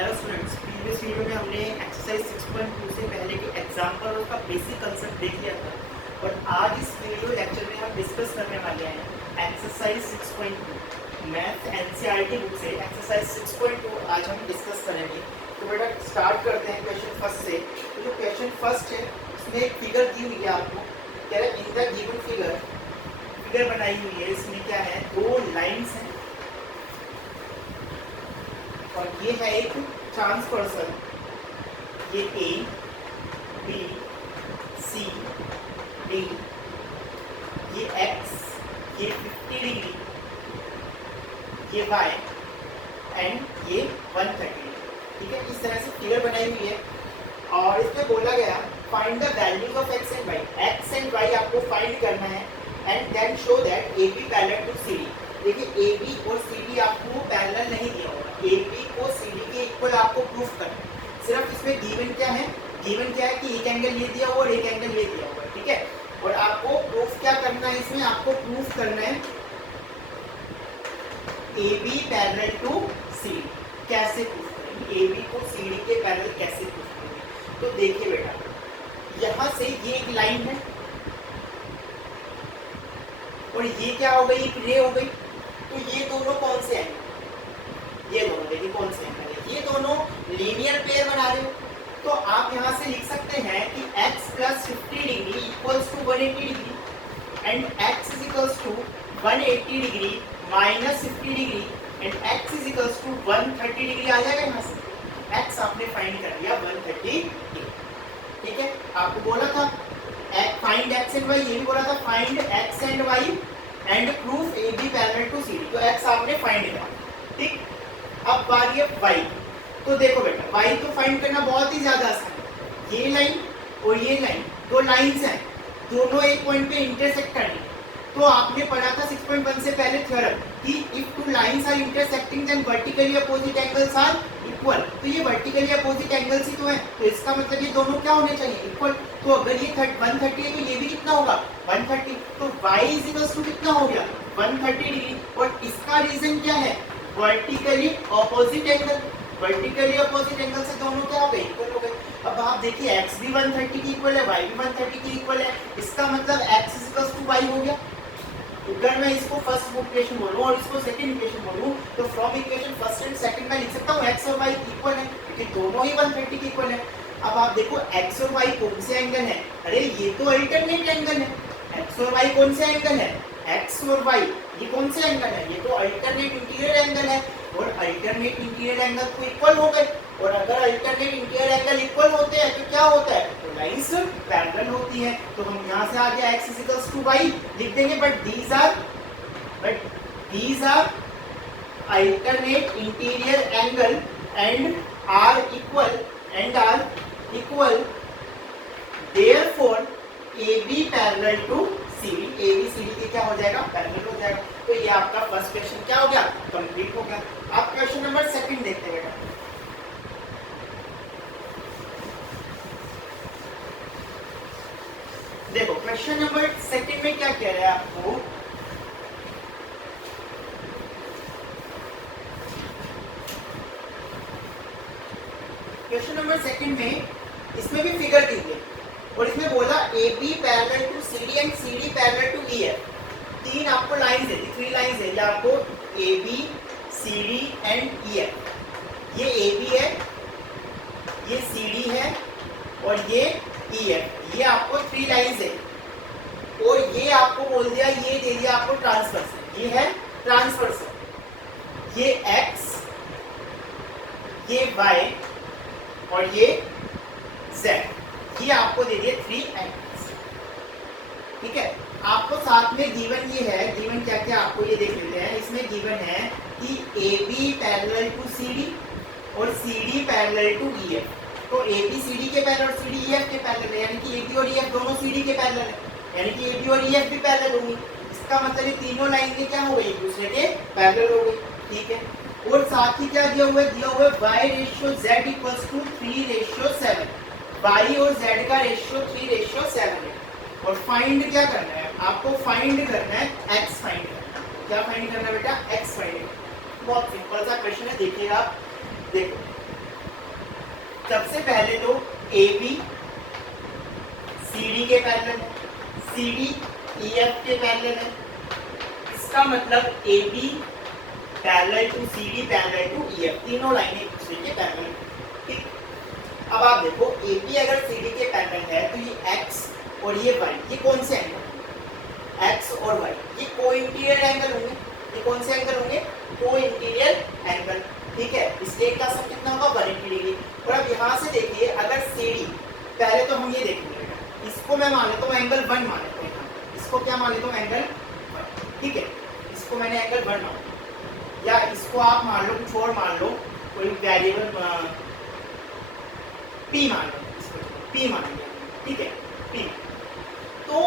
Hello students, previous video में हमने exercise 6.2 से पहले के एग्जाम्पल और उसका बेसिक कंसेप्ट देख लिया था और आज इस वीडियो लेक्चर में हम डिस्कस करने वाले हैं एक्सरसाइज 6.2 मैथ एनसीईआरटी बुक से एक्सरसाइज 6.2 आज हम डिस्कस करेंगे। तो बेटा स्टार्ट करते हैं क्वेश्चन फर्स्ट से। तो जो क्वेश्चन फर्स्ट है उसमें एक फिगर दी हुई है, आपको कह रहा है इन द गिवन फिगर बनाई हुई है। इसमें क्या है, दो लाइन्स हैं और ये है एक ट्रांसवर्सल, ये ए बी सी डी, ये एक्स, ये 50 डिग्री, ये वाई एंड ये 130। ठीक है, इस तरह से फिगर बनाई हुई है और इसमें बोला गया find the values of x and y. X and y आपको फाइंड करना है and then show that A B parallel to C D. देखिए ए बी और सी डी आपको पैरेलल नहीं दिया होगा, ए बी को सी डी के इक्वल आपको प्रूफ करना है। सिर्फ इसमें गिवन क्या है, गिवन क्या है कि एक एंगल ये दिया हुआ और एक एंगल ये दिया हुआ है। ठीक है, और आपको प्रूफ क्या करना है, इसमें आपको प्रूफ करना है A B parallel to C D. कैसे प्रूफ करेंगे, ए बी को सी डी के पैरेलल कैसे प्रूफ करेंगे? तो देखिए बेटा, यहाँ से ये एक लाइन है और ये क्या हो गई, एक रे हो गई। तो ये दोनों कौन से एंगल, ये दोनों देखिए कौन से एंगल है, ये दोनों लीनियर पेयर बना रहे हो। तो आप यहाँ से लिख सकते हैं कि x plus 50 degree equals to 180 degree and x is equals to 180 degree minus 50 degree and x is equals to 130 degree आ जाएगा। यहाँ से x आपने फाइंड कर लिया 130 डिग्री। ठीक है, आपको बोला था फाइंड x एंड y, ये भी बोला था find x and y and proof A B parallel to C D. तो x आपने फाइंड किया। ठीक, अब बारी है y। तो देखो बेटा, y तो फाइंड करना बहुत ही ज्यादा आसान है। ये लाइन और ये लाइन, दो लाइंस हैं, दोनों एक पॉइंट पे इंटरसेक्ट करनी। तो आपने पढ़ा था 6.1 से पहले थ्योरम कि if two lines are intersecting then vertically opposite angles are equal. तो ये वर्टिकली अपोजिट एंगल्स ही तो है, तो इसका मतलब ये दोनों क्या होने चाहिए, इक्वल। तो अगर ये 130 है तो ये भी कितना होगा, 130। तो y इज इक्वल्स टू कितना हो गया, 130 डिग्री। और इसका रीजन क्या है, vertically opposite angle. Vertically opposite angle से दोनों क्या हो गए, इक्वल हो गए। अब आप देखिए x भी 130 की इक्वल है, y भी 130 की इक्वल है। इसका मतलब x is equals to y हो गया। अगर मैं इसको फर्स्ट इक्वेशन बोलूं और इसको सेकंड इक्वेशन बोलूं तो from equation first and second में लिख सकता हूं x और y इक्वल है क्योंकि दोनों ही 130 के इक्वल है। अब आप देखो x और y कौन से एंगल है, अरे ये तो अल्टरनेट एंगल है। x और y कौन से एंगल है, x और y ये कौन से एंगल है, ये तो अल्टरनेट इंटीरियर एंगल है और अल्टरनेट इंटीरियर एंगल तो इक्वल हो गए। और अगर अल्टरनेट इंटीरियर एंगल इक्वल होते हैं तो क्या होता है, तो लाइंस पैरेलल होती है। तो हम यहाँ से आगे x is equals to y लिख देंगे, but these are alternate interior angle and are equal therefore AB parallel to CD। AB CD के क्या हो जाएगा, पैरेलल हो जाएगा। तो ये आपका फर्स्ट क्वेश्चन क्या हो गया, कंप्लीट हो गया। आप क्वेश्चन नंबर सेकंड देखते हैं बेटा। देखो क्वेश्चन नंबर सेकंड में क्या कह रहा है आपको, क्वेश्चन नंबर सेकंड में इसमें भी फिगर दी है और इसमें बोला A B parallel to C D and C D parallel to E F. तीन आपको लाइंस है, थ्री लाइंस है, ये आपको A B C D and E F. ये ए बी है, ये सी डी है और ये ई एफ। ये आपको थ्री लाइंस है और ये आपको बोल दिया, ये दे दिया आपको ट्रांसवर्सल। ये है ट्रांसवर्सल, ये एक्स, ये वाई और ये z, ये आपको दे दिए थ्री एंगल्स। ठीक है, आपको साथ में गिवन ये है, गिवन क्या क्या आपको ये देख लेते हैं। इसमें गिवन है कि A B parallel to C D और C D parallel to E F. तो ए बी सी डी के पैरेलल और सी डी ई एफ के पैरेलल है, यानी कि ए बी और ई एफ दोनों सी डी के पैरेलल है, यानी कि ए बी और ई एफ भी पैरेलल होंगी। इसका मतलब ये तीनों लाइन क्या हो गई, एक दूसरे के पैरेलल हो गई। ठीक है, और साथ ही क्या दिया हुआ है, दिया हुआ है y ratio z equals to 3:7। y और z का रेशियो 3:7 है। और फाइंड क्या करना है, आपको फाइंड करना है x फाइंड करना है। क्या फाइंड करना है बेटा, x फाइंड। बहुत सिंपल सा क्वेश्चन है, देखिएगा। देखो सबसे पहले तो AB CD के पैरेलल है, CD EF के पैरेलल है। इसका मतलब AB parallel to CD parallel to EF, तीनों लाइनें एक दूसरे के पैरेलल। ठीक, अब आप देखो AB अगर CD के पैरेलल है तो ये X और ये Y, ये कौन से एंगल? X और Y ये को इंटीरियर एंगल होंगे। ये कौन से एंगल होंगे? को इंटीरियर एंगल। ठीक है, इसलिए का सम कितना होगा? 180 डिग्री। और अब यहाँ से देखिए, अगर CD, पहले तो हम ये देखेंगे, इसको मैं मान लेता हूँ एंगल 1 मान लेता हूँ, इसको क्या मान लेता हूँ? एंगल 1। ठीक है, इसको मैंने एंगल 1 मान, या इसको आप मान लो, कुछ और मान लो, कोई वेरिएबल P मान लो, इसको P मान लिया। ठीक है, P। तो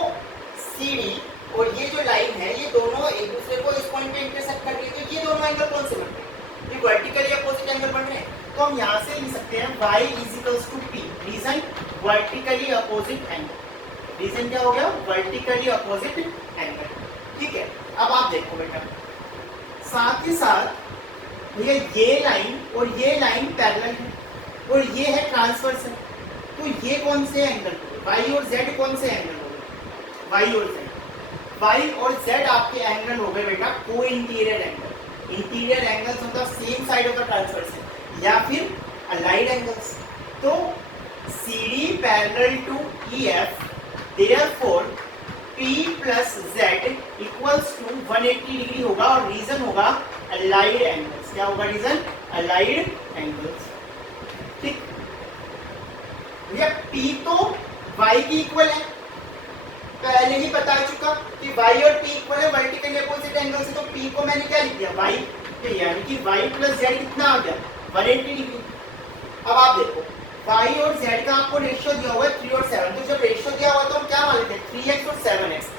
CD और ये जो लाइन है, ये दोनों एक दूसरे को इस पॉइंट पे इंटरसेक्ट कर रही है, तो ये दोनों एंगल कौन से बन रहे हैं? ये वर्टिकली अपोजिट एंगल बन रहे हैं। तो हम यहाँ से लिख सकते हैं y = P। Reason vertically opposite angle. Reason क्या हो गया? Vertically opposite angle. ठीक है, अब आप देखो बेटा, साथ ही साथ भैया ये लाइन और ये लाइन पैरेलल है और ये है ट्रांसवर्स है, तो ये कौन से एंगल हो? y और z कौन से एंगल हो गए? y और z। y और z आपके एंगल हो गए बेटा co-interior angle. Interior angles मतलब same side of the transverse है, या फिर अलाइड एंगल्स। तो CD parallel to EF, therefore P plus Z equals to 180 degree होगा, और रीजन होगा अलाइड एंगल्स। क्या होगा रीजन? Allied angles. ठीक, भैया P तो Y की इक्वल है, पहले ही बता चुका कि y और p इक्वल है वर्टिकली अपोजिट एंगल से, तो p को मैंने क्या लिख दिया? y, यानी कि y प्लस z कितना आ गया? 180 डिग्री। अब आप देखो y और z का आपको रेशियो दिया हुआ है 3 और 7, तो जब रेशियो दिया हुआ तो हम क्या मान लेते हैं? 3x और 7x।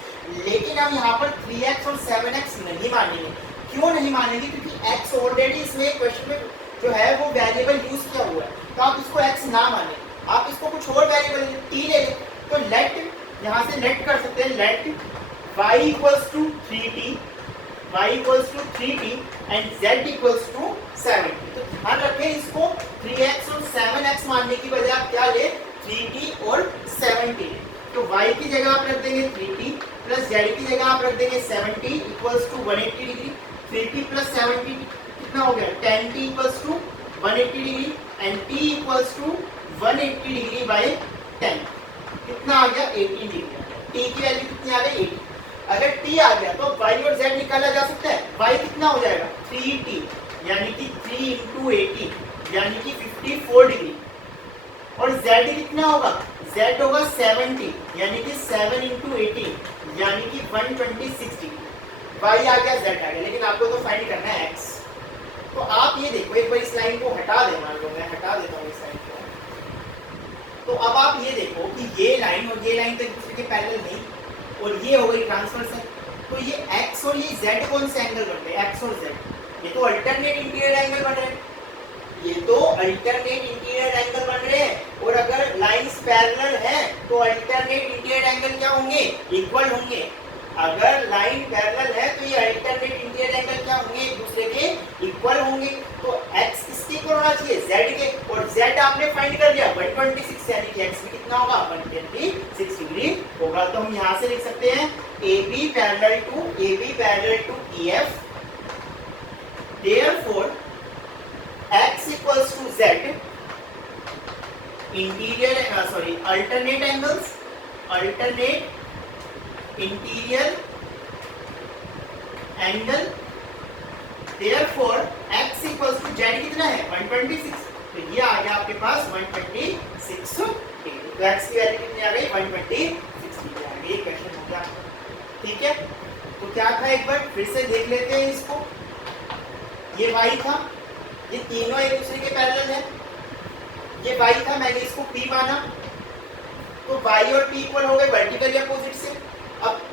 लेकिन हम यहाँ पर 3x और 7x नहीं मानेंगे। क्यों नहीं मानेंगे? क्योंकि x ऑलरेडी इसमें क्वेश्चन में जो है वो वेरिएबल यूज किया हुआ है, तो आप इसको x ना माने, आप इसको कुछ और वेरिएबल t ले लें। तो लेट, यहाँ से लेट कर सकते हैं, let y equals to 3t, y equals to 3t and z equals to 7t। तो ध्यान रखें, इसको 3x और 7x मानने की बजाय आप क्या ले? 3t और 7t। तो y की जगह आप रख देंगे 3t, प्लस z की जगह आप रख देंगे 7t equals to 180 degree. 3t plus 7t कितना हो गया? 10t equals to 180 degree and t equals to 180 degree by 10 कितना आ गया? 18 डिग्री। t की वैल्यू कितनी आ गई? 80। अगर t आ गया तो y और z निकाला जा सकता है। y कितना हो जाएगा? 3t, यानी कि 3 × 80, यानी कि 54 डिग्री। और z कितना होगा? z होगा 70, यानी कि 7 × 80, यानी कि 126 डिग्री। y आ गया, z आ गया, लेकिन आपको तो फाइंड करना है x। तो आप ये देखो, एक बार इस लाइन को हटा दें, मान लो मैं हटा देता हूँ इस लाइन को। तो अब आप ये देखो कि ये लाइन और ये लाइन तो एक दूसरे के पैरेलल नहीं, और ये हो गई ट्रांसवर्स है। तो ये x और ये z कौन से एंगल बन रहे हैं? x और z, ये तो अल्टरनेट इंटीरियर एंगल बन रहे हैं, ये तो अल्टरनेट इंटीरियर एंगल बन रहे हैं। और अगर लाइंस पैरेलल है तो अल्टरनेट इंटीरियर एंगल क्या होंगे? इक्वल होंगे। अगर लाइन पैरेलल है तो ये अल्टरनेट इंटीरियर एंगल क्या होंगे? एक दूसरे के इक्वल होंगे। तो x किसके इक्वल होना चाहिए? z के, और z आपने फाइंड कर लिया 126, यानी कि x में कितना होगा? 126 डिग्री होगा। तो हम यहाँ से लिख सकते हैं AB parallel to EF, therefore x equals to z, alternate angles, alternate interior angle, therefore x equals to z कितना है? 126। तो ये आ गया आपके पास 126 डिग्री। तो x की वैल्यू कितनी आ गई? 126 डिग्री आ गई। क्वेश्चन हो गया। ठीक है, तो क्या था एक बार फिर से देख लेते हैं इसको। ये y था, ये तीनों एक दूसरे के पैरेलल है। ये y था, मैंने इसको p माना, तो y और p इक्वल हो गए वर्टिकली अपोजिट से। अब p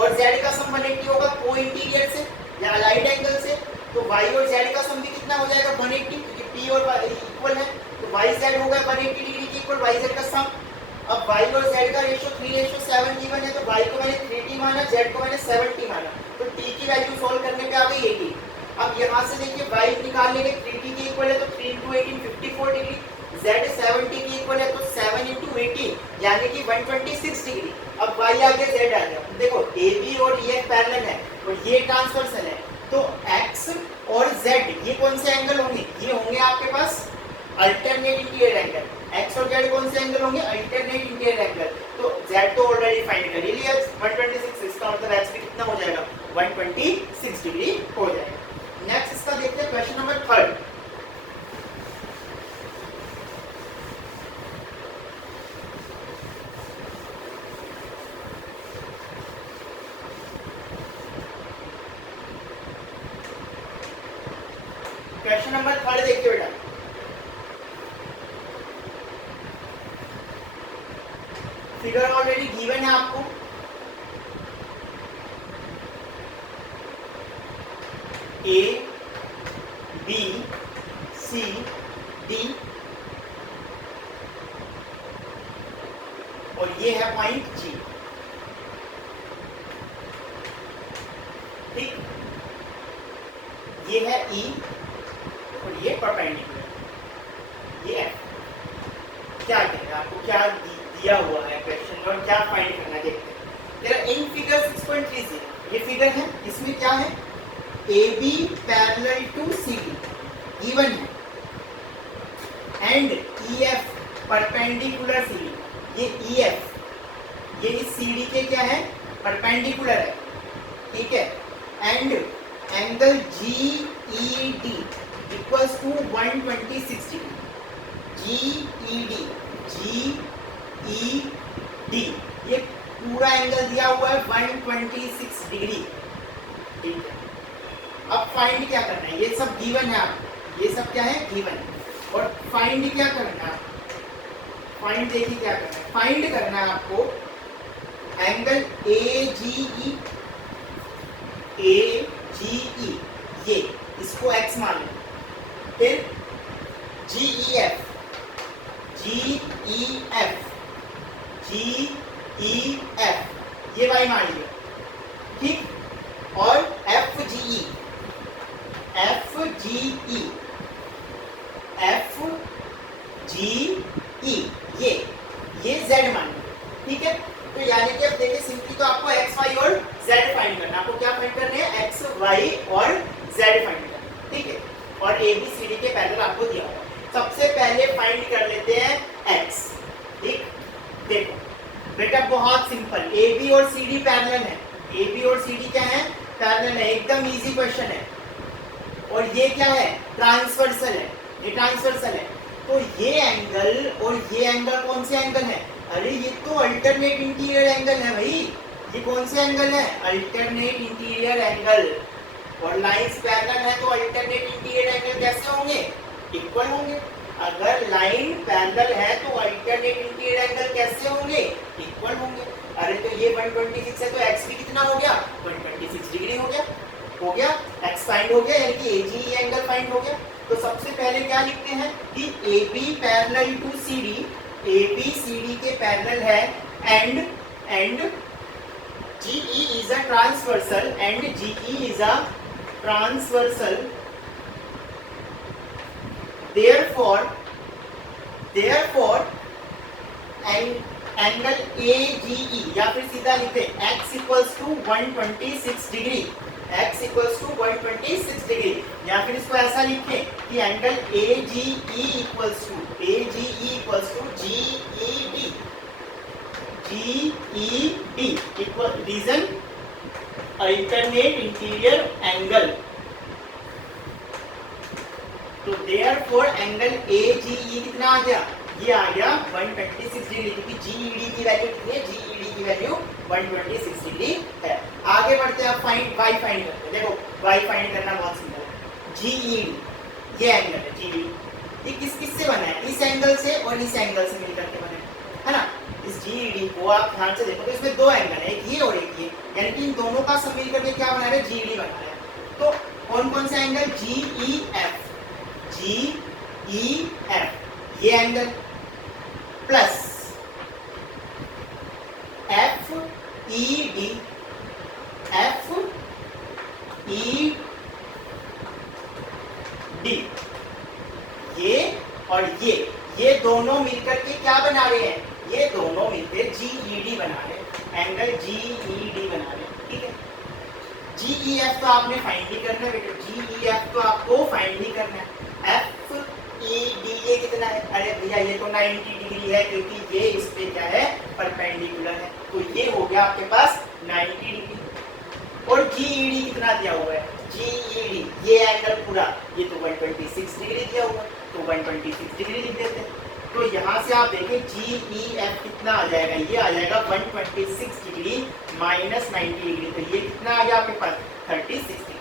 और z का सम 180 होगा को इंटीरियर से या अलाइड एंगल से, तो y और z का सम भी कितना हो जाएगा? 180, क्योंकि p और y इक्वल है, तो yz हो गया 180 डिग्री के इक्वल yz का सम। अब y और z का रेशियो 3:7 गिवन है, तो y को मैंने 3t माना, z को मैंने 7t माना, तो t की वैल्यू सॉल्व करने पे आ गई 80। अब यहाँ से देखिए y निकाल लेंगे, 3t के इक्वल है, तो 3 × 18 54 डिग्री, Z 70 के इक्वल है तो 7 इंटू 18 यानी कि 126 डिग्री। अब y आगे z आ गया। देखो AB और EF पैरेलल है और ये ट्रांसवर्सल है, तो x और z ये कौन से एंगल होंगे? ये होंगे आपके पास अल्टरनेट इंटीरियर एंगल। x और z कौन से एंगल होंगे? Alternate interior angle. तो z तो ऑलरेडी फाइंड कर ही लिया 126, इसका मतलब x भी कितना हो जाएगा? 126 डिग्री हो जाएगा। नेक्स्ट इसका देखते हैं क्वेश्चन नंबर 3। क्वेश्चन नंबर 3 देखिए बेटा, फिगर ऑलरेडी गिवन है आपको। A B C D और ये है पॉइंट G। ठीक, ये है E और ये परपेंडिकुलर, ये F। क्या कह रहा है आपको, क्या दिया हुआ है क्वेश्चन और क्या फाइंड करना है देखते हैं। जरा इन फिगर 6.30 ये फिगर है, इसमें क्या है? AB parallel to CD given है एंड EF परपेंडिकुलर CD। ये EF ये इस CD के क्या है? परपेंडिकुलर है, ठीक है। And angle GED equals to 126 degree. GED ये पूरा एंगल दिया हुआ है 126 डिग्री, ठीक है। अब फाइंड क्या करना है? ये सब गिवन है आपको, ये सब क्या है? गिवन है। और फाइंड क्या करना है? फाइंड देखिए क्या करना है। फाइंड करना है आपको एंगल AGE ये इसको x मान लो, फिर GEF ये y मान लिया, ठीक। और FGE ये z मान लिया, ठीक है। तो यानी कि अब देखिए सिंपली तो आपको x y और z फाइंड करना है। आपको क्या फाइंड करने हैं? x y और z फाइंड करना है, ठीक है। और ABCD के पैरेलल आपको दिया हुआ है। सबसे पहले फाइंड कर लेते हैं x, ठीक। देखो बेटा बहुत सिंपल, AB और CD पैरेलल है। AB और CD क्या है? पैरेलल है, एकदम इजी क्वेश्चन है। और ये क्या है? ट्रांसवर्सल है, ये ट्रांसवर्सल है। तो ये एंगल और ये एंगल कौन से एंगल है? अरे ये तो अल्टरनेट इंटीरियर एंगल है भाई। ये कौन से एंगल है? Alternate interior angle. और लाइंस पैरेलल है तो अल्टरनेट इंटीरियर एंगल कैसे होंगे? इक्वल होंगे। अगर लाइन पैरेलल है तो अल्टरनेट इंटीरियर एंगल कैसे होंगे? इक्वल होंगे। अरे तो ये 126 है तो x भी कितना हो गया? 126 डिग्री हो गया। हो गया, x फाइंड हो गया, यानी कि AGE एंगल फाइंड हो गया। तो सबसे पहले क्या लिखते हैं कि AB parallel to CD, AB CD के पैरेलल है and GE is a transversal and GE is a transversal, therefore angle AGE या फिर सीधा लिखते x equals to 126 degree, x equals to 126 degree. या फिर इसको ऐसा लिखें कि angle AGE equals to GED equal reason alternate interior angle. तो देयरफॉर एंगल AGE कितना आ गया? ये आ गया 126 डिग्री, क्योंकि GED की वैल्यू कितनी है? GED की वैल्यू 126 डिग्री है। आगे बढ़ते हैं, फाइंड y फाइंड करते हैं। देखो y फाइंड करना बहुत सिंपल है। GED ये एंगल है, GED ये किस से बना है? इस एंगल से और इस एंगल से मिलकर के बना है ना। इस GED को आप ध्यान से देखो तो इसमें दो एंगल है, एक ये और एक ये, यानी कि इन दोनों का सब मिलकर के क्या बना रहे हैं? GED बना रहे हैं। तो कौन कौन से एंगल? GEF ये एंगल प्लस FED ये और ये ये दोनों मिलकर के क्या बना रहे हैं, ये दोनों मिलकर जीईडी बना रहे हैं, एंगल जीईडी बना रहे हैं, ठीक है। जीईएफ तो आपने फाइंड नहीं करना है बेटा, जीईएफ तो आपको फाइंड नहीं करना है। एफईडी ये कितना है, अरे भैया ये तो 90 डिग्री है, क्योंकि ये इस पे क्या है, परपेंडिकुलर है, तो ये हो गया आपके पास 90 डिग्री। और जीईडी कितना दिया हुआ है, जीईडी ये एंगल पूरा, ये तो 126 डिग्री दिया हुआ है, तो 126 डिग्री लिख देते हैं। तो यहाँ से आप देखें जीईएफ कितना आ जाएगा, ये आ जाएगा 126 डिग्री माइनस 90 डिग्री, तो ये कितना आ गया आपके पास 36 डिग्री।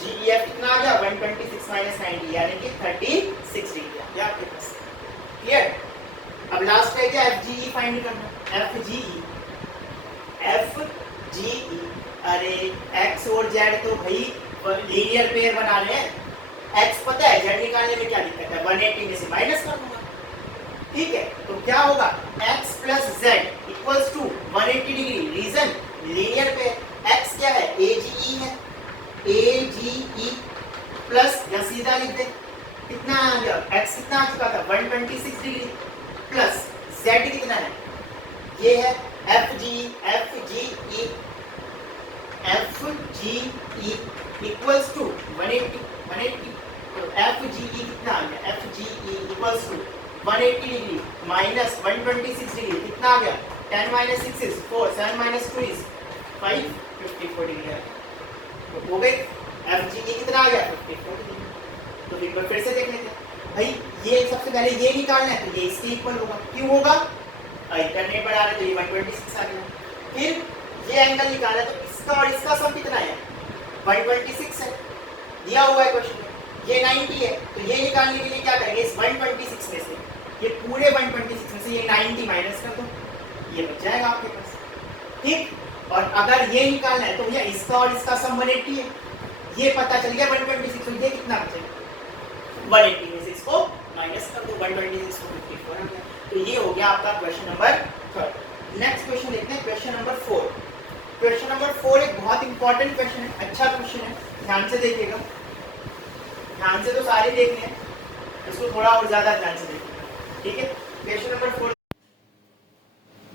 जीईएफ कितना आ गया 126 माइनस 90 यानी कि 36 डिग्री आ गया आपके पास। क्लियर। अब लास्ट है क्या, एफजीई फाइंड करना। एफजीई अरे एक्स और जेड तो भाई लीनियर पेयर बना रहे हैं, एक्स पता है, जेड निकालने में क्या दिक्कत है, 180 में से माइनस कर दूंगा, ठीक है। तो क्या होगा, x plus z equals to 180 degree, reason linear pair. X क्या है, एजीई है, एजीई प्लस या सीधा लिख दे, कितना आ गया, एक्स कितना आ चुका था 126 डिग्री, प्लस जेड कितना है, ये है एफजीई इक्वल्स टू 180, तो एफजीई कितना आ गया, F G E equals to 180 degree minus 126 degree, कितना आ गया 10 minus 6 is 4, 7 minus 2 is 5, 54 degree आ गया। तो हो गई, एफजीई कितना आ गया 54 डिग्री। तो एक बार फिर से देख लेते हैं भाई, ये सबसे पहले ये निकालना है, तो ये इसके इक्वल होगा, क्यों होगा, इंटरनेट बढ़ा रहे तो ये 126 आ गया। फिर ये एंगल निकाला, तो इसका और इसका सम कितना है 126 है, दिया हुआ है क्वेश्चन में, ये 90 है, तो ये निकालने के लिए क्या करेंगे, इस 126 में से, ये पूरे 126 में से ये 90 माइनस कर दो, ये बच जाएगा आपके पास, ठीक। और अगर ये निकालना है तो भैया इसका और इसका सम 180 है, ये पता चल गया 126, तो ये कितना बचेगा 180 में से इसको माइनस कर दो, 126 को 54 आ गया। तो ये हो गया आपका क्वेश्चन नंबर 3। नेक्स्ट क्वेश्चन देखते हैं, क्वेश्चन नंबर 4। क्वेश्चन नंबर 4 एक बहुत इंपॉर्टेंट क्वेश्चन है, अच्छा क्वेश्चन है, ध्यान से देखिएगा, ध्यान से तो सारे देखने हैं, इसको थोड़ा और ज्यादा ध्यान से देखिएगा, ठीक है। क्वेश्चन नंबर 4,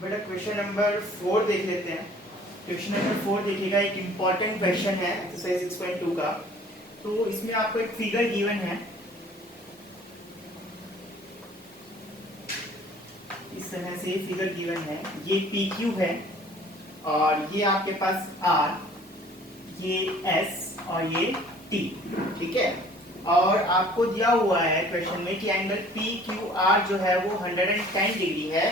बेटा क्वेश्चन नंबर 4 देख लेते हैं। क्वेश्चन नंबर 4 देखिएगा, एक इंपॉर्टेंट क्वेश्चन है एक्सरसाइज 6.2 का। तो इसमें आपको एक फिगर गिवन है, इस तरह से फिगर गिवन है, ये PQ है और ये आपके पास R, ये S और ये T, ठीक है। और आपको दिया हुआ है क्वेश्चन में कि एंगल PQR जो है वो 110 डिग्री है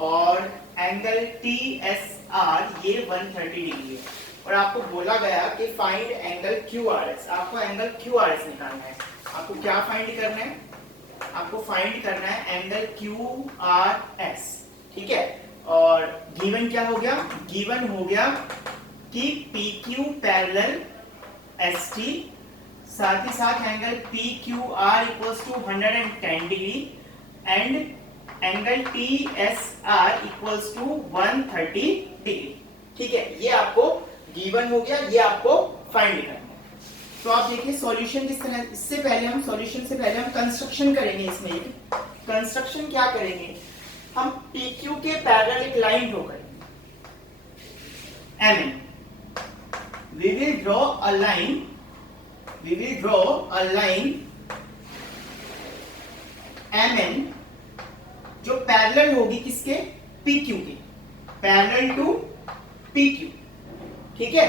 और एंगल TSR ये 130 डिग्री है, और आपको बोला गया कि फाइंड एंगल QRS। आपको एंगल QRS निकालना है, आपको क्या फाइंड करना है, आपको फाइंड करना है एंगल QRS, ठीक है। और गिवन क्या हो गया, गिवन हो गया कि PQ पैरेलल ST, साथ ही साथ angle PQR equals to 110 degree and angle TSR equals to 130 degree, ठीक है। ये आपको गिवन हो गया, ये आपको फाइंड करना है। तो आप देखिए सॉल्यूशन किस तरह, इससे पहले हम सॉल्यूशन से पहले हम कंस्ट्रक्शन करेंगे। इसमें कंस्ट्रक्शन क्या करेंगे, हम PQ के पैरेलल एक लाइन ड्रॉ करेंगे MN, we will draw a line MN जो पैरेलल होगी किसके, PQ के, पैरेलल टू PQ, ठीक है,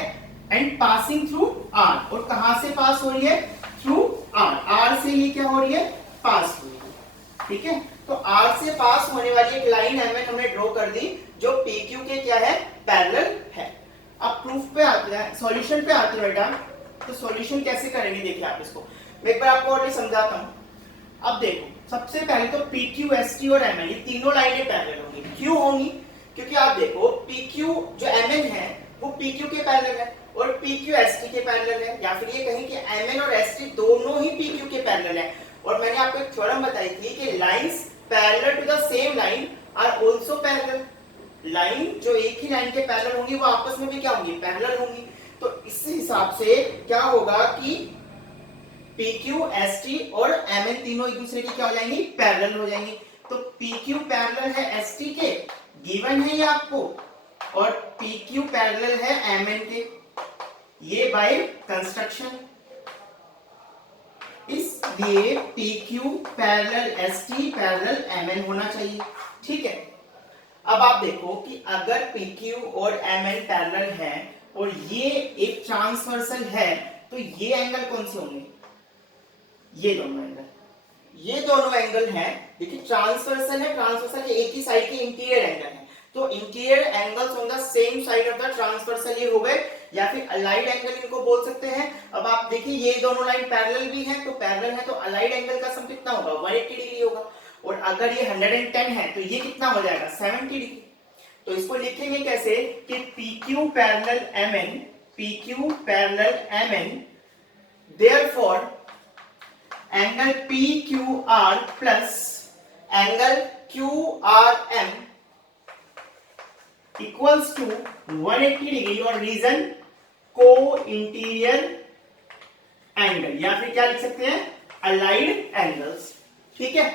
एंड पासिंग थ्रू R, और कहां से पास हो रही है, थ्रू R से ये क्या हो रही है, पास हो रही है, ठीक है। तो R से पास होने वाली एक लाइन MN हमने ड्रॉ कर दी जो PQ के क्या है, पैरेलल है। अब प्रूफ पे आते हैं, सॉल्यूशन पे आते हैं बेटा। तो सॉल्यूशन कैसे करेंगे, देखिए आप इसको मैं एक बार आपको और समझाता हूं। अब देखो सबसे पहले तो PQ, ST और MN ये तीनों लाइनें पैरेलल होंगी। क्यों होंगी, क्योंकि आप देखो PQ जो MN है वो PQ के पैरेलल है और PQ ST के पैरेलल है, या फिर ये कहें कि MN और ST दोनों ही PQ के पैरेलल है। और मैंने आपको एक थ्योरम बताई थी कि lines parallel to the same line are also parallel. Line जो एक ही लाइन के पैरेलल होंगी वो आपस में भी क्या होंगी, पैरेलल होंगी। तो इस हिसाब से क्या होगा कि पी क्यू एस टी और एम एन तीनों एक दूसरे के क्या हो जाएंगी, पैरेलल हो जाएंगी। तो पी क्यू पैरेलल है एस टी के, गिवन है ये आपको, और पी क्यू पैरेलल है एम एन के, ये बाय कंस्ट्रक्शन। इसलिए P Q parallel S T parallel M N होना चाहिए। ठीक है, अब आप देखो कि अगर पी क्यू और एम एन पैरेलल है और ये एक ट्रांसवर्सल है, तो ये एंगल कौन से होंगे, ये दोनों एंगल, ये दोनों एंगल हैं। देखिए ट्रांसवर्सल है, ट्रांसवर्सल के एक ही साइड के इंटीरियर एंगल है, तो interior angles on the same side of the transversal ये हो गए, या फिर अलाइड एंगल इनको बोल सकते हैं। अब आप देखिए ये दोनों लाइन पैरेलल भी हैं, तो पैरेलल है तो अलाइड एंगल का सम कितना होगा, 180 डिग्री होगा। और अगर ये 110 है तो ये कितना हो जाएगा, 70 डिग्री। तो इसको लिखेंगे कैसे कि PQ parallel MN, PQ parallel MN, therefore angle PQR plus angle QRM equals to 180 degree, और रीजन को इंटीरियर एंगल, या फिर क्या लिख सकते हैं, अलाइड एंगल्स। ठीक है,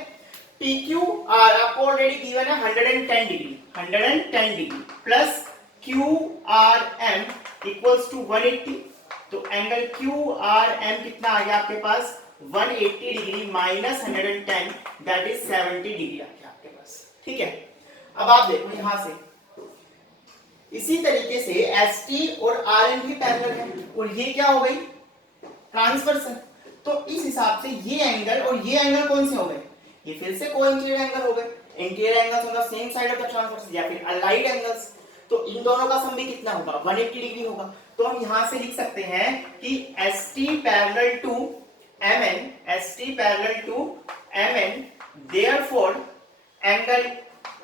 PQR आपको ऑलरेडी गिवन है 110 degree, 110 degree plus QRM equals to 180, तो एंगल QRM कितना आ गया आपके पास, 180 degree minus 110, that is 70 degree आ गया आपके पास। ठीक है, अब आप देखो यहां से इसी तरीके से ST और RN भी पैरेलल है, और ये क्या हो गई, ट्रांसवर्सल। तो इस हिसाब से ये एंगल और ये एंगल कौन से हो गए, ये फिर से कोइंसिडेंट एंगल हो गए, interior angles on the same side of the transversal, या फिर अलाइड एंगल्स। तो इन दोनों का सम भी कितना होगा, 180 डिग्री होगा। तो हम यहां से लिख सकते हैं कि ST parallel to MN, ST parallel to MN, therefore angle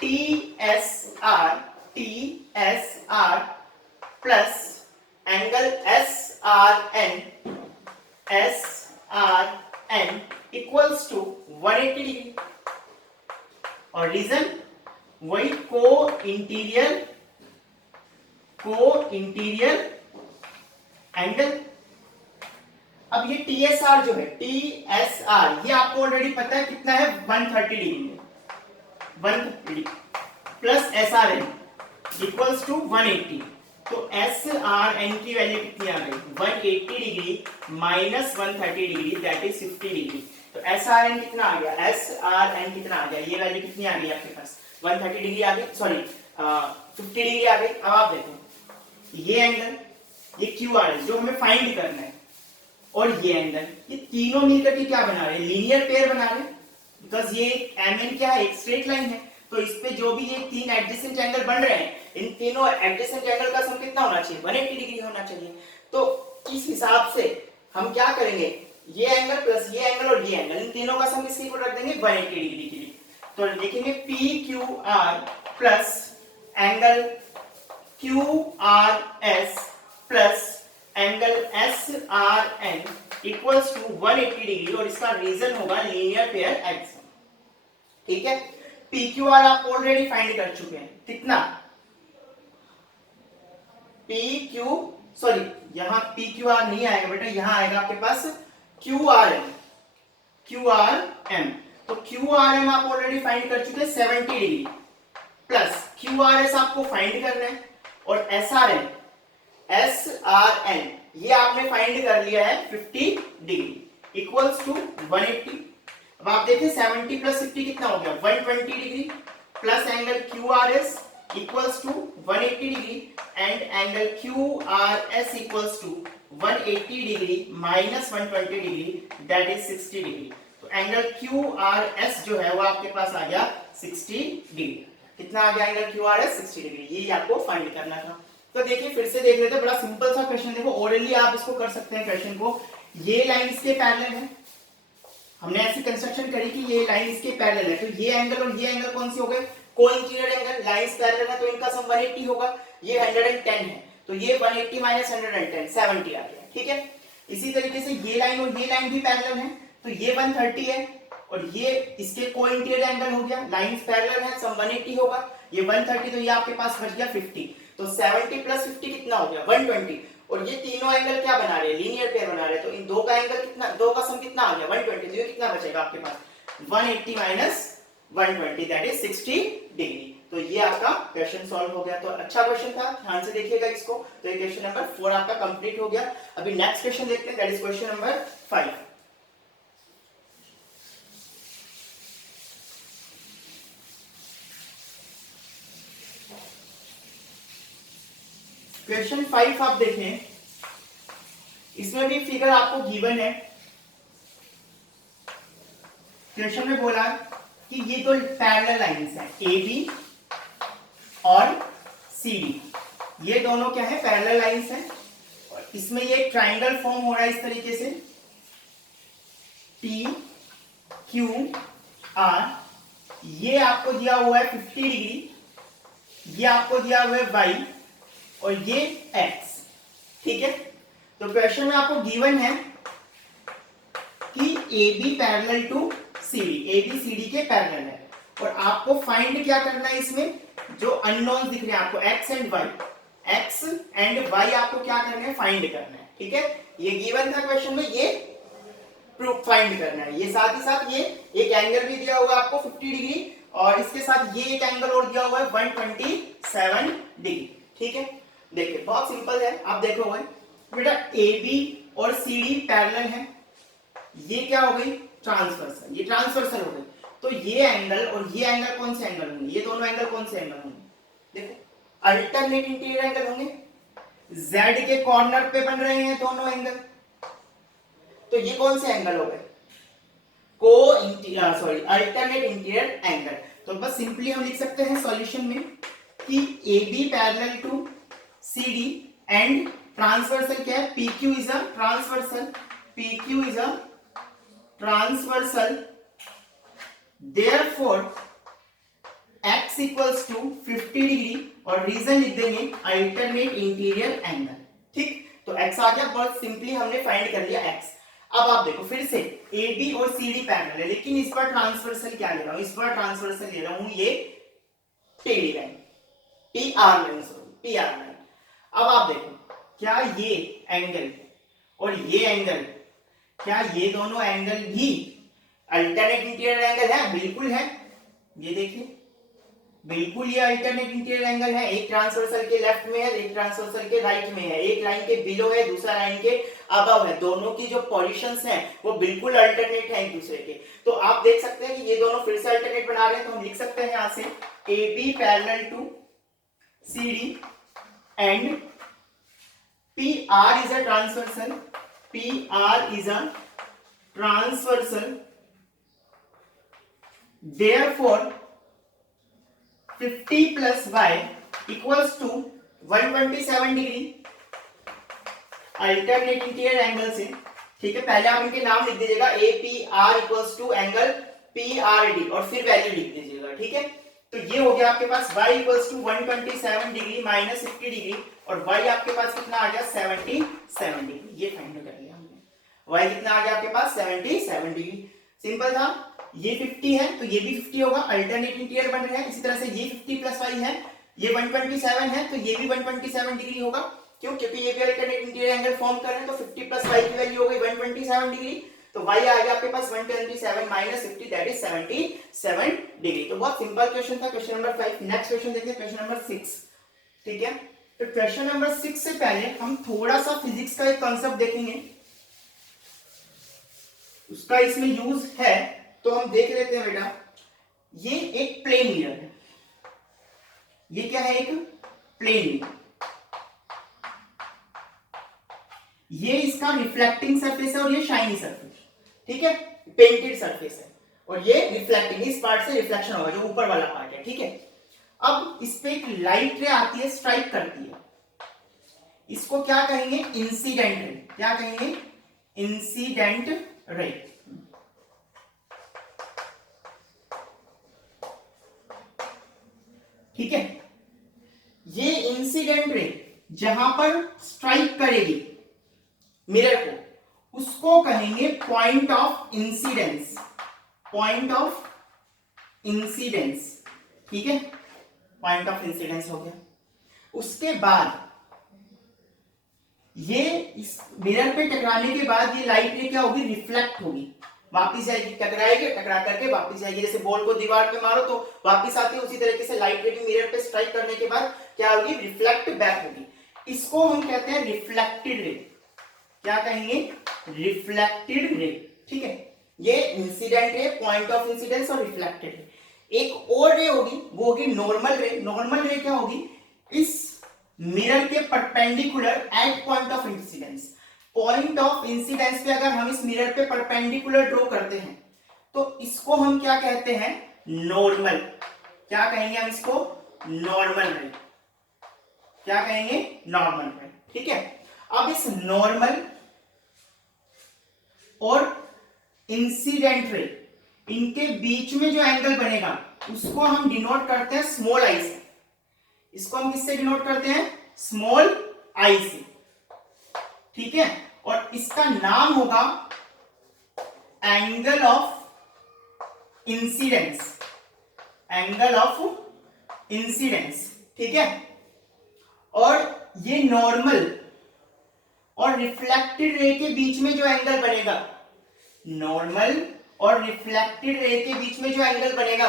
TSR plus angle SRN equals to 180 degree, और रीजन वही को इंटीरियर एंगल। अब ये TSR जो है, TSR ये आपको ऑलरेडी पता है कितना है, 130 degree, 130 degree plus SRN equals to 180, तो SRN की वैल्यू कितनी आ गई, 180 degree minus 130 degree, that is 50 degree. तो SRN कितना आ गया, SRN कितना आ गया, ये वैल्यू कितनी आ गई आपके पास, 130 डिग्री आ गई, सॉरी 50 डिग्री आ गई। अब आप देखो ये एंगल, ये QRS जो हमें फाइंड करना है, और ये एंगल, ये तीनों मिलकर के क्या बना रहे हैं, लीनियर पेयर बना रहे हैं, बिकॉज ये MN क्या है, एक स्ट्रेट लाइन है। तो इस पे जो भी ये तीन एडजेसेंट एंगल बन रहे हैं, इन तीनों एडजेसेंट एंगल का सम कितना होना चाहिए, 180 डिग्री होना चाहिए। तो इस हिसाब से हम क्या करेंगे, ये एंगल प्लस ये एंगल और ये एंगल, इन तीनों का सम किसके इक्वल रख देंगे, 180 डिग्री के लिए। तो लिखेंगे PQR plus angle QRS plus angle SRN equals to 180 degree, और इसका रीजन होगा लीनियर पेयर एडजेसेंट। ठीक है, PQR आप ऑलरेडी फाइंड कर चुके हैं, कितना, यहां PQR नहीं आएगा बेटा, यहां आएगा आपके पास QRM। तो QRM आप ऑलरेडी फाइंड कर चुके हैं 70 डिग्री, प्लस QRS आपको फाइंड करना है, और SRN ये आपने फाइंड कर लिया है 50 डिग्री इक्वल्स टू 180। अब आप देखिए 70 प्लस 50 कितना हो गया, 120 degree plus angle QRS equals to 180 degree and angle QRS equals to 180 degree minus 120 degree, that is 60 degree. तो एंगल QRS जो है वो आपके पास आ गया 60 डिग्री। कितना आ गया एंगल QRS, 60 डिग्री। ये आपको फाइंड करना था। तो देखिए फिर से देख लेते हैं, बड़ा सिंपल सा क्वेश्चन, देखो ओरली आप इसको कर सकते हैं क्वेश्चन को। ये लाइन इसके पैरेलल है, हमने ऐसी कंस्ट्रक्शन करी कि ये लाइन इसके पैरेलल है, तो ये एंगल और ये एंगल कौन से हो गए, कोइंसिडेंट एंगल, लाइंस पैरेलल है तो इनका सम 180 होगा। ये 110 है तो ये 180 माइनस 110 70 आ गया। ठीक है, इसी तरीके से ये लाइन और ये लाइन भी पैरेलल है, तो ये 130 है और ये इसके कोइंसिडेंट एंगल हो गया, लाइंस पैरेलल है, सम 180 होगा। ये 130 तो ये आपके पास बच गया 50, तो 70 प्लस 50 कितना हो गया 120। और ये तीनों एंगल क्या बना रहे हैं, लीनियर पेयर बना रहे हैं, तो इन दो का एंगल कितना कितना, दो का सम कितना आ गया 120, तो ये कितना बचेगा आपके पास 180 माइनस 120 दैट इज 60 डिग्री। तो ये आपका क्वेश्चन सॉल्व हो गया। तो अच्छा क्वेश्चन था, ध्यान से देखिएगा इसको। तो ये क्वेश्चन नंबर 4 आपका कंप्लीट हो गया। अभी नेक्स्ट क्वेश्चन देखते हैं, that is question number 5। Question 5 आप देखें, इसमें भी फिगर आपको गिवन है। क्वेश्चन में बोला कि ये दो पैरेलल लाइंस हैं ए बी और सी डी, ये दोनों क्या है पैरेलल लाइंस हैं। और इसमें ये ट्राइंगल फॉर्म हो रहा है इस तरीके से टी क्यू आर, ये आपको दिया हुआ है 50 डिग्री, ये आपको दिया हुआ है वाई और ये एक्स, ठीक है। तो क्वेश्चन में आपको गिवन है कि A B parallel to C D, A B C D के पैरेलल है और आपको फाइंड क्या करना है, इसमें जो अननोन दिख रहे हैं आपको x and y, x and y आपको क्या करना है फाइंड करना है, ठीक है। ये गिवन था क्वेश्चन में, ये प्रूफ फाइंड करना है। ये साथ ही साथ ये एक एंगल भी दिया हुआ है आपको 50 डिग्री और इसके साथ ये एक एंगल और दिया हुआ है 127 डिग्री, ठीक है। देखिए बहुत सिंपल है, आप देखोगे बेटा ए बी और सी डी पैरेलल है, ये क्या हो गई ट्रांसवर्सल, ये ट्रांसवर्सल हो गई। तो ये एंगल और ये एंगल कौन से एंगल होंगे, ये दोनों एंगल कौन से एंगल होंगे, देखो अल्टरनेट इंटीरियर एंगल होंगे, जेड के कॉर्नर पे बन रहे हैं दोनों एंगल। तो ये कौन से एंगल हो गए अल्टरनेट इंटीरियर एंगल। तो बस सिंपली हम लिख सकते हैं सॉल्यूशन में कि A B parallel to C D and transversal क्या है, P Q is a transversal, P Q is a transversal, therefore x equals to 50 degree और रीजन लिख देंगे अल्टरनेट इंटीरियर एंगल, ठीक। तो x आ गया, बहुत सिंपली हमने फाइंड कर लिया x। अब आप देखो फिर से ए बी और सी डी पैरेलल है, लेकिन इस बार ट्रांसवर्सल क्या ले रहा हूं, इस बार ट्रांसवर्सल ले रहा हूं ये टेढ़ी line, T R line, sorry T R line. अब आप देखो क्या ये एंगल और ये एंगल, क्या ये दोनों एंगल भी अल्टरनेट इंटीरियर एंगल है, बिल्कुल है। ये देखिए बिल्कुल ये अल्टरनेट इंटीरियर एंगल है, एक ट्रांसवर्सल के लेफ्ट में है, एक ट्रांसवर्सल के राइट में है, एक लाइन के बिलो है, दूसरा लाइन के अबव है, दोनों की जो पोजीशंस हैं वो बिल्कुल अल्टरनेट है एक दूसरे के। तो आप देख सकते हैं कि ये दोनों फिर से अल्टरनेट बना रहे हैं। तो हम लिख सकते हैं यहां से A B parallel to C D and P R is a transversal, P R is a transversal, therefore 50 plus y equals to 127 degree alternate interior angle से, ठीक है। पहले आप इनके नाम लिख दीजिएगा A P R equals to angle P R D और फिर वैल्यू लिख दीजिएगा, ठीक है। तो ये हो गया आपके पास y equals to 127 degree minus 50 degree और y आपके पास कितना आ गया 77 डिग्री, ये फाइंड कर लिया हमने। y कितना आ गया आपके पास 77 डिग्री, सिंपल था। ये 50 है तो ये भी 50 होगा, अल्टरनेट इंटीरियर बन रहे हैं। इसी तरह से ये 50 प्लस y है, ये 127 है तो ये भी 127 डिग्री होगा, क्यों, क्योंकि ये भी अल्टरनेट इंटीरियर एंगल फॉर्म कर रहे हैं। तो 50 प्लस y की वैल्यू हो गई 127 डिग्री, तो y आ गया आपके पास 127 माइनस 50 दैट इज 77 डिग्री। तो बहुत सिंपल क्वेश्चन था, क्वेश्चन नंबर 5। नेक्स्ट क्वेश्चन देखते हैं, क्वेश्चन नंबर 6, ठीक है। तो क्वेश्चन नंबर 6 से पहले हम थोड़ा सा फिजिक्स का एक कांसेप्ट देखेंगे, उसका इसमें यूज है। तो हम देख लेते हैं बेटा, ये एक प्लेन मिरर है, ये क्या है एक प्लेन मिरर, ये इसका रिफ्लेक्टिंग सरफेस है और ये शाइनी सरफेस, ठीक है, पेंटेड सरफेस है और ये रिफ्लेक्टिंग, इस पार्ट से रिफ्लेक्शन होगा जो ऊपर वाला पार्ट है, ठीक है। अब इस पे एक लाइट रे आती है, स्ट्राइक करती है, इसको क्या कहेंगे इंसिडेंट रे, क्या कहेंगे इंसिडेंट रे, ठीक है। ये इंसिडेंट रे जहां पर स्ट्राइक करेगी मिरर को, उसको कहेंगे point of incidence, point of incidence, ठीक है, पॉइंट ऑफ इंसिडेंस हो गया। उसके बाद ये इस मिरर पे टकराने के बाद ये लाइट रे क्या होगी, रिफ्लेक्ट होगी, वापिस जाएगी, टकराएगी, टकरा करके वापिस जाएगी। जैसे बॉल को दीवार पे मारो तो वापिस आती है, उसी तरीके से लाइट रे भी मिरर पे स्ट्राइक करने के बाद क्या होगी, रिफ्लेक्ट बैक होगी। इसको हम कहते हैं रिफ्लेक्टेड रे। क्या कहेंगे, रिफ्लेक्टेड रे। ठीक है, ये incident ray, point of incidence और रिफ्लेक्टेड रे। एक और रे होगी, वो होगी नॉर्मल रे। नॉर्मल रे क्या होगी, इस मिरर के perpendicular eight point of incidence. Point of incidence पे अगर हम इस मिरर पे परपेंडिकुलर ड्रॉ करते हैं तो इसको हम क्या कहते हैं, नॉर्मल। क्या कहेंगे हम इसको, नॉर्मल रे। क्या कहेंगे, नॉर्मल रे। ठीक है, अब इस नॉर्मल और इंसिडेंट रे, इनके बीच में जो एंगल बनेगा उसको हम डिनोट करते हैं स्मॉल आई से। इसको हम किससे डिनोट करते हैं, स्मॉल आई से। ठीक है, और इसका नाम होगा angle of incidence. Angle of incidence. ठीक है, और ये नॉर्मल और रिफ्लेक्टेड रे के बीच में जो एंगल बनेगा, नॉर्मल और रिफ्लेक्टेड रे के बीच में जो एंगल बनेगा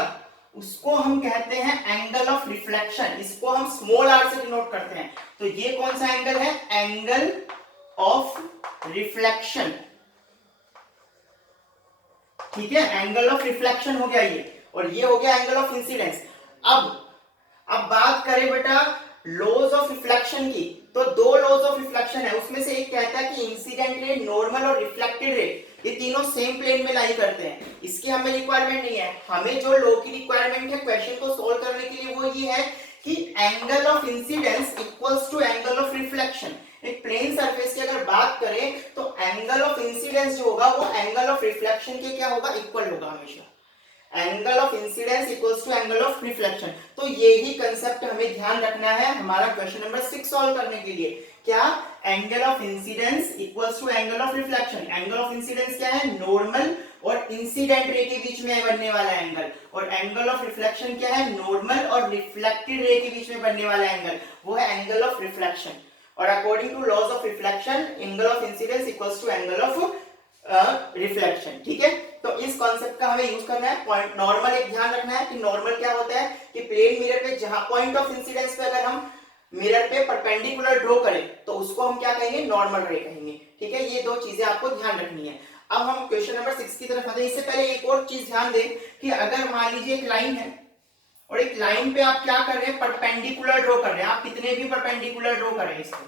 उसको हम कहते हैं एंगल ऑफ रिफ्लेक्शन। इसको हम स्मॉल आर से डिनोट करते हैं। तो ये कौन सा एंगल है, एंगल ऑफ रिफ्लेक्शन। ठीक है, एंगल ऑफ रिफ्लेक्शन हो गया ये, और ये हो गया एंगल ऑफ इंसिडेंस। अब बात करें बेटा लॉज ऑफ रिफ्लेक्शन की, तो दो लॉज ऑफ रिफ्लेक्शन है, उसमें से एक कहता है कि इंसिडेंट रे, नॉर्मल और रिफ्लेक्टेड रे ये तीनों सेम प्लेन में लाई करते हैं। इसकी हमें रिक्वायरमेंट नहीं है। हमें जो लॉ की रिक्वायरमेंट है क्वेश्चन को सोल्व करने के लिए वो ये है कि angle of incidence equals to angle of reflection. एक प्लेन सरफेस की अगर बात करें तो एंगल ऑफ इंसिडेंस जो होगा वो एंगल ऑफ रिफ्लेक्शन के क्या होगा, इक्वल होगा हमेशा। Angle of incidence equals to angle of reflection. तो यही कंसेप्ट हमें ध्यान रखना है हमारा क्वेश्चन नंबर 6 सॉल्व करने के लिए। क्या, angle of incidence equals to angle of reflection. Angle of incidence क्या है, नॉर्मल और इंसिडेंट रे के बीच में बनने वाला एंगल, और एंगल ऑफ रिफ्लेक्शन क्या है, नॉर्मल और रिफ्लेक्टेड रे के बीच में बनने वाला एंगल, वो है एंगल ऑफ रिफ्लेक्शन। और according to laws of reflection angle of incidence equals to angle of reflection. ठीक है, तो इस कॉन्सेप्ट का हमें यूज करना है। पॉइंट नॉर्मल एक ध्यान रखना है कि नॉर्मल क्या होता है कि प्लेन मिरर पे जहां पॉइंट ऑफ इंसिडेंस पे अगर हम मिरर पे परपेंडिकुलर ड्रॉ करें तो उसको हम क्या कहेंगे, नॉर्मल रे कहेंगे। ठीक है, ये दो चीजें आपको ध्यान रखनी है। अब हम क्वेश्चन नंबर 6 की तरफ आते हैं। इससे पहले एक और चीज ध्यान दें कि अगर मान लीजिए एक लाइन है और एक लाइन पे आप क्या कर रहे हैं, परपेंडिकुलर ड्रॉ कर रहे हैं। आप कितने भी परपेंडिकुलर ड्रॉ करें इसको,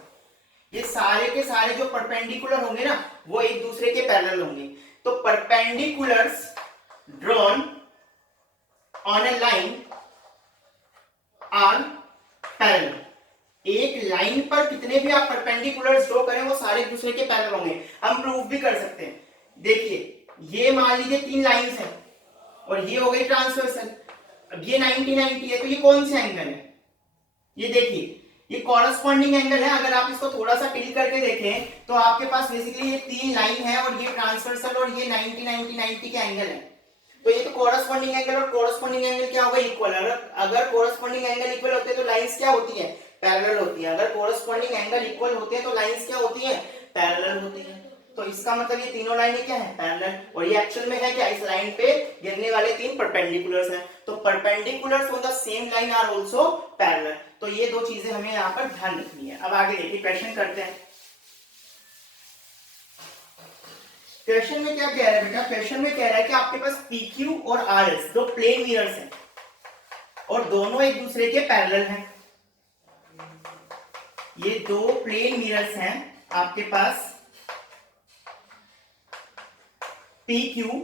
ये सारे के सारे जो परपेंडिकुलर होंगे ना वो एक दूसरे के पैरेलल होंगे। तो perpendiculars drawn on a line are parallel. एक लाइन पर कितने भी आप परपेंडिकुलर्स ड्रॉ करें वो सारे एक दूसरे के पैरेलल होंगे। हम प्रूफ भी कर सकते हैं। देखिए, ये मान लीजिए 3 लाइंस हैं और ये हो गई ट्रांसवर्सल। अब ये 90-90 है, तो ये कौन सा एंगल है, ये देखिए ये कॉरस्पॉन्डिंग एंगल है। अगर आप इसको थोड़ा सा टिल्ट करके देखें तो आपके पास बेसिकली ये 3 लाइन है और ये ट्रांसवर्सल और ये 90-90-90 के एंगल है। तो ये तो कॉरस्पॉन्डिंग एंगल और कॉरस्पॉन्डिंग एंगल क्या होगा, इक्वल। अगर कॉरस्पॉन्डिंग एंगल इक्वल होते हैं तो लाइंस क्या होती है, पैरेलल होती है। अगर कॉरस्पॉन्डिंग एंगल इक्वल होते हैं तो लाइंस क्या होती है, पैरेलल होती है। तो इसका मतलब ये तीनों लाइनें क्या है, पैरेलल। और ये एक्चुअल में है क्या, इस लाइन पे गिरने वाले 3 परपेंडिकुलर्स हैं। तो perpendiculars on the same line are also parallel. तो ये दो चीजें हमें यहाँ पर ध्यान रखनी है। अब आगे देखिए क्वेश्चन करते हैं। क्वेश्चन में क्या कह रहा है बेटा, क्वेश्चन में कह रहा है कि आपके पास PQ और RS दो प्लेन मिरर्स हैं और दोनों एक दूसरे के पैरेलल हैं। ये दो प्लेन मिरर्स हैं आपके पास PQ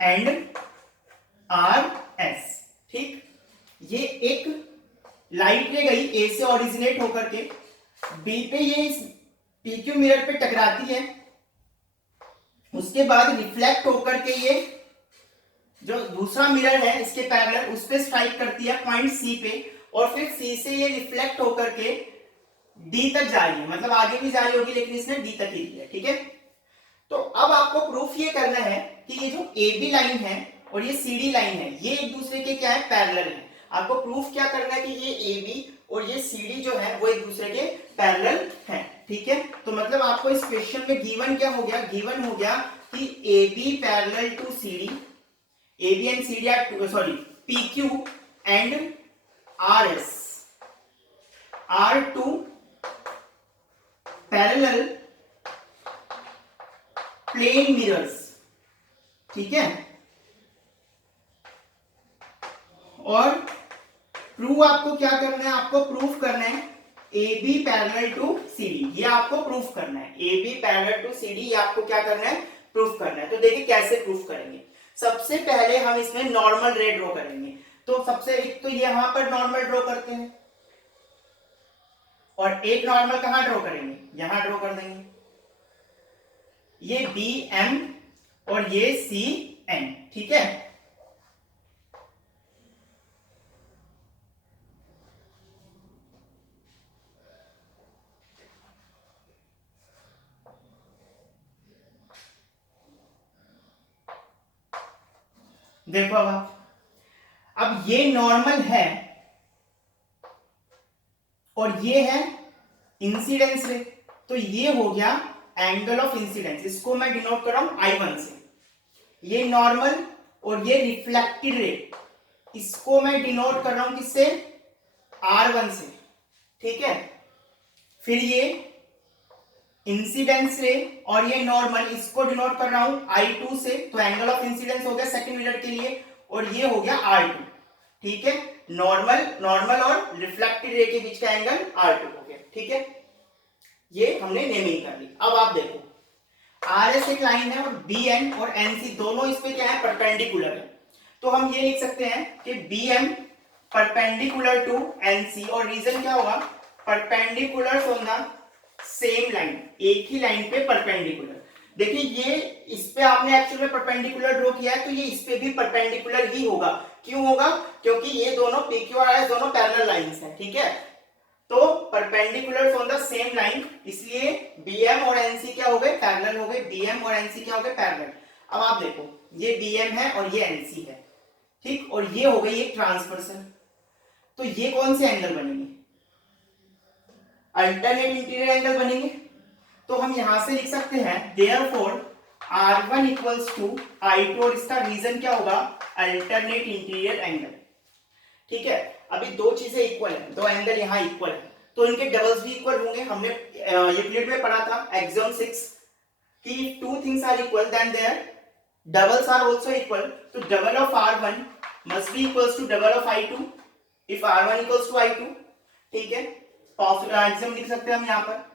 एंड RS। ठीक, ये एक लाइट ले गई A से ओरिजिनेट होकर के B पे, ये इस PQ मिरर पे टकराती है, उसके बाद रिफ्लेक्ट होकर के ये जो दूसरा मिरर है इसके पैरेलल उस पे स्ट्राइक करती है पॉइंट C पे, और फिर C से ये रिफ्लेक्ट होकर के D तक जा रही है। मतलब आगे भी जा रही होगी लेकिन इसने D तक ही लिया। ठीक है, तो अब आपको प्रूफ ये करना है कि ये जो AB लाइन है और ये CD लाइन है ये एक दूसरे के क्या है, पैरेलल है। आपको प्रूफ क्या करना है कि ये AB और ये CD जो है वो एक दूसरे के पैरेलल हैं। ठीक है, तो मतलब आपको इस क्वेश्चन में गिवन क्या हो गया, गिवन हो गया कि A B parallel to C D, A B and C D are sorry P Q and R S are two parallel plane mirrors, ठीक है, और प्रूव आपको क्या करना है, आपको प्रूफ करना है A B parallel to C D, ये आपको प्रूफ करना है, A B parallel to C D ये आपको क्या करना है, प्रूफ करना है। तो देखिए कैसे प्रूफ करेंगे। सबसे पहले हम इसमें नॉर्मल रे ड्रॉ करेंगे, तो सबसे एक तो यहां पर नॉर्मल ड्रॉ करते हैं, और एक नॉर्मल कहां ड्रॉ करेंगे, यहां ड्रॉ कर देंगे, ये बी एम और ये सी एन, ठीक है। देखो अब ये नॉर्मल है और ये है इंसिडेंस रे, तो ये हो गया एंगल ऑफ इंसिडेंस, इसको मैं डिनोट कर रहा हूं I1 से। ये नॉर्मल और ये रिफ्लेक्टेड रे, इसको मैं डिनोट कर रहा हूं किससे, R1 से, ठीक है। फिर ये इंसिडेंस रे और ये नॉर्मल, इसको डिनोट कर रहा हूं I2 से, तो एंगल ऑफ इंसिडेंस हो गया सेकंड मिरर के लिए, और ये हो गया R2, ठीक है। नॉर्मल और रिफ्लेक्टेड रे के बीच का एंगल R2 हो गया, ठीक है। ये हमने नेमिंग कर ली। अब आप देखो RS एक लाइन है और BN और NC दोनों इस पे क्या है, परपेंडिकुलर है, तो हम ये लिख सकते हैं कि BM परपेंडिकुलर टू NC, और रीजन क्या होगा, perpendicular on the same line, एक ही लाइन पे परपेंडिकुलर। देखिए ये इस पे आपने एक्चुअल में परपेंडिकुलर ड्रॉ किया है, तो ये इस पे भी परपेंडिकुलर ही होगा। क्यों होगा, क्योंकि ये दोनों PQ और RS दोनों पैरेलल लाइंस हैं, ठीक है, तो perpendicular on the same line, इसलिए BM और NC क्या हो गए, पैरेलल हो गए, BM और NC क्या हो गए, पैरेलल। अब आप देखो ये BM है और ये NC है, ठीक, और ये हो गई एक ट्रांसवर्सल, तो ये कौन से एंगल बनेंगे, अल्टरनेट इंटीरियर एंगल बनेंगे। तो हम यहां से लिख सकते हैं therefore R1 equals to I2, और इसका रीजन क्या होगा, अल्टरनेट इंटीरियर एंगल, ठीक है। अभी दो चीजें इक्वल है, दो एंगल यहाँ इक्वल है, तो इनके डबल्स भी इक्वल होंगे। हमने यूक्लिड में पढ़ा था एक्सॉन 6 कि two things are equal then their doubles are also equal, तो double of R1 must be equals to double of I2 if R1 equals to I2, ठीक है। एग्जाम लिख सकते हैं हम यहाँ पर।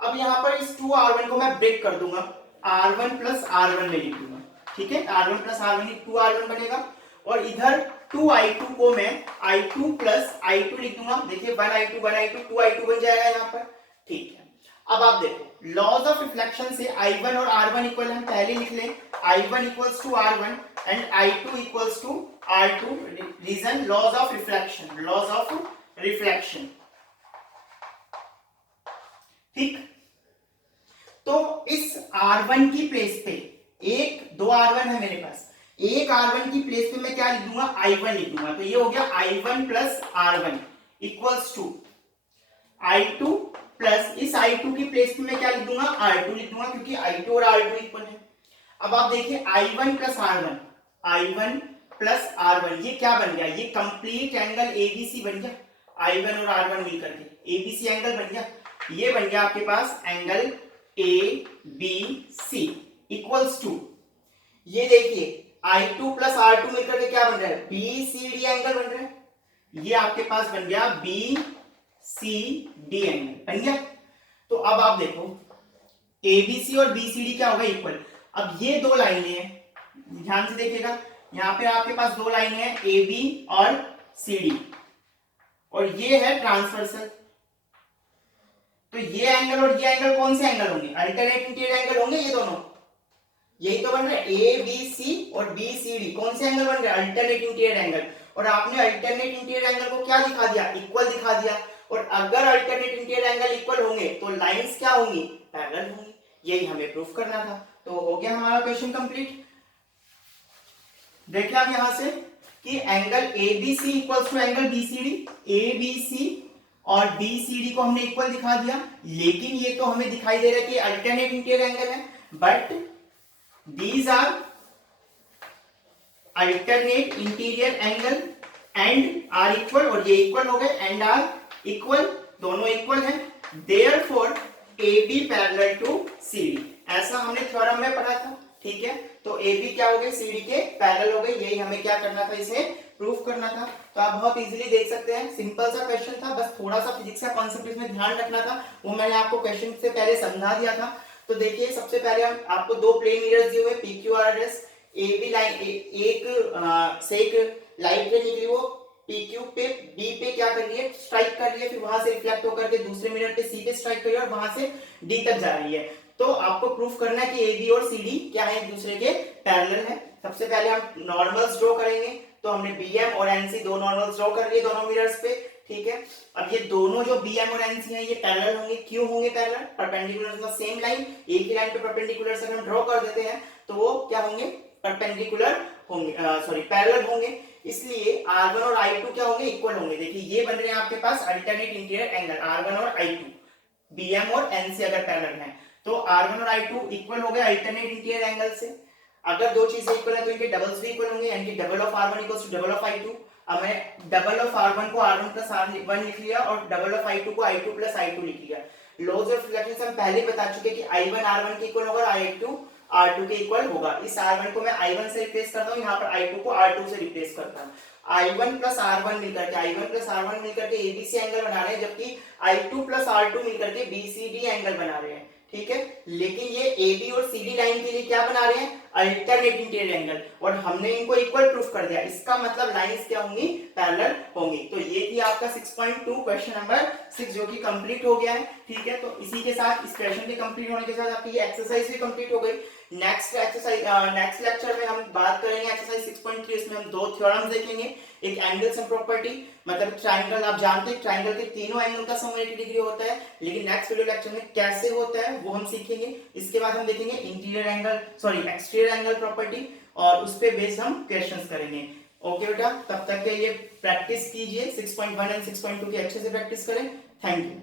अब यहाँ पर इस 2R1 को मैं ब्रेक कर दूंगा, R1 प्लस R1 में लिख दूंगा, ठीक है, R1 प्लस R1 2R1 बनेगा, और इधर 2I2 को मैं I2 प्लस I2 लिख दूंगा, देखिए 1I2 1I2 2I2 बन जाएगा यहाँ पर, ठीक है। अब आप देखो लॉज ऑफ रिफ्लेक्शन से I1 और R1 इक्वल, हम पहले लिख लें I1 equals to R1 and I2 equals to R2, reason laws of reflection, laws of reflection, ठीक। तो इस R1 की प्लेस पे एक दो R1 है मेरे पास, एक R1 की प्लेस पे मैं क्या लिख दूंगा, I1 लिख दूंगा, तो ये हो गया I1 plus R1 equals to I2 plus इस I2 की प्लेस पे मैं क्या लिख दूंगा, R2 लिख दूंगा, क्योंकि I2 और R2 इक्वल है। अब आप देखिए I1 plus R1, I1 plus R1 ये क्या बन गया, ये कंप्लीट एंगल ABC बन गया, I1 और R1 मिलकर के ABC एंगल बन गया, ये बन गया आपके पास एंगल ABC इक्वल्स टू, ये देखिए I2 प्लस R2 मिलकर के क्या बन रहा है, BCD एंगल बन रहा है, ये आपके पास बन गया BCD एंगल बन गया। तो अब आप देखो ABC और BCD क्या होगा, इक्वल। अब ये दो लाइनें हैं, ध्यान से देखिएगा, यहां पे आपके पास दो लाइनें हैं AB और CD, और ये है ट्रांसवर्सल, तो ये एंगल और ये एंगल कौन से एंगल होंगे, अल्टरनेट इंटीरियर एंगल होंगे, ये दोनों यही तो बन रहे हैं ABC और BCD, कौन से एंगल बन रहे हैं, अल्टरनेट इंटीरियर एंगल, और आपने अल्टरनेट इंटीरियर एंगल को क्या दिखा दिया, इक्वल दिखा दिया, और अगर अल्टरनेट इंटीरियर एंगल इक्वल होंगे तो लाइंस क्या होंगी, पैरेलल होंगी, यही हमें प्रूफ करना था। तो हो गया हमारा क्वेश्चन कंप्लीट। देखिए आप यहां से कि angle ABC equals to angle BCD, ABC और BCD को हमने इक्वल दिखा दिया, लेकिन ये तो हमें दिखाई दे रहा है कि अल्टरनेट इंटीरियर एंगल है, but these are alternate interior angle and are equal, और ये इक्वल हो गए, एंड आर इक्वल, दोनों इक्वल है, therefore AB parallel to CD, ऐसा हमने थ्योरम में पढ़ा था, ठीक है। तो AB क्या हो गए, CD के पैरेलल हो गए, यही हमें क्या करना था, इसे प्रूफ करना था। तो आप बहुत इजीली देख सकते हैं, सिंपल सा क्वेश्चन था, बस थोड़ा सा फिजिक्स का कॉन्सेप्ट इसमें ध्यान रखना था, वो मैंने आपको क्वेश्चन से पहले समझा दिया था। तो देखिए सबसे पहले हम आपको दो प्लेन मिरर्स दिए हुए PQRS, AB लाइन एक से एक लाइट रे निकली, वो PQ पे B पे क्या कर रही है, स्ट्राइक कर रही है, फिर वहां से रिफ्लेक्ट होकर के दूसरे मिरर पे C पे स्ट्राइक कर रही है और वहां से D तक जा रही है। तो आपको प्रूफ करना है कि AB और CD क्या है, एक दूसरे के पैरेलल है। सबसे पहले हम नॉर्मल्स ड्रॉ करेंगे, तो हमने BM और NC दो नॉर्मल्स ड्रॉ कर लिए दोनों मिरर्स पे, ठीक है। अब ये दोनों जो BM और NC हैं ये पैरेलल होंगे, क्यों होंगे पैरेलल, परपेंडिकुलर मतलब सेम लाइन, एक ही लाइन पे परपेंडिकुलर से हम ड्रॉ कर देते हैं तो वो क्या होंगे, परपेंडिकुलर होंगे, सॉरी पैरेलल होंगे, इसलिए R1 और I2 क्या होंगे, इक्वल होंगे। देखिए ये बन रहे हैं आपके पास अल्टरनेट इंटीरियर एंगल R1 और I2, BM और NC अगर पैरेलल हैं तो R1 और I2 इक्वल हो गए अल्टरनेट इंटीरियर एंगल से। अगर दो चीजें इक्वल है तो इनके डबल्स भी इक्वल होंगे, यानी कि double of R1 equals to double of I2। अब मैं डबल ऑफ R1 को R1 प्लस R1 लिख लिया और डबल ऑफ I2 को I2 प्लस I2 लिख लिया। लॉज ऑफ रिफ्लेक्शन हम पहले बता चुके कि I1 R1 के इक्वल होगा, I2 R2 के इक्वल होगा। इस R1 को मैं I1 से रिप्लेस करता हूं, यहाँ पर I2 को R2 से रिप्लेस करता हूं। I1 प्लस R1 मिलकर के ABC एंगल बना रहे हैं, जबकि I2 प्लस R2 मिलकर के BCD एंगल बना रहे हैं, ठीक है। लेकिन ये AB और CD लाइन के लिए क्या बना रहे हैं, अल्टरनेट इंटीरियर एंगल, और हमने इनको इक्वल प्रूफ कर दिया, इसका मतलब लाइंस क्या होंगी, पैरेलल होंगी। तो ये थी आपका 6.2 क्वेश्चन नंबर 6 जो कि कंप्लीट हो गया है, ठीक है। तो इसी के साथ इस क्वेश्चन के कंप्लीट होने के साथ आपकी ये एक्सरसाइज भी कंप्लीट हो गई। नेक्स्ट लेक्चर में हम बात करेंगे एक्सरसाइज 6.3, इसमें हम दो थ्योरम्स देखेंगे, एक एंगल सम प्रॉपर्टी, मतलब ट्रायंगल, आप जानते हैं ट्रायंगल के तीनों एंगल का सम 180 डिग्री होता है, लेकिन नेक्स्ट वीडियो लेक्चर में कैसे होता है वो हम सीखेंगे। इसके बाद हम देखेंगे एक्सटीरियर एंगल प्रॉपर्टी, और उस पे बेस हम क्वेश्चंस करेंगे। ओके बेटा, तब तक के लिए प्रैक्टिस कीजिए, 6.1 एंड 6.2 की अच्छे से प्रैक्टिस करें। Thank you.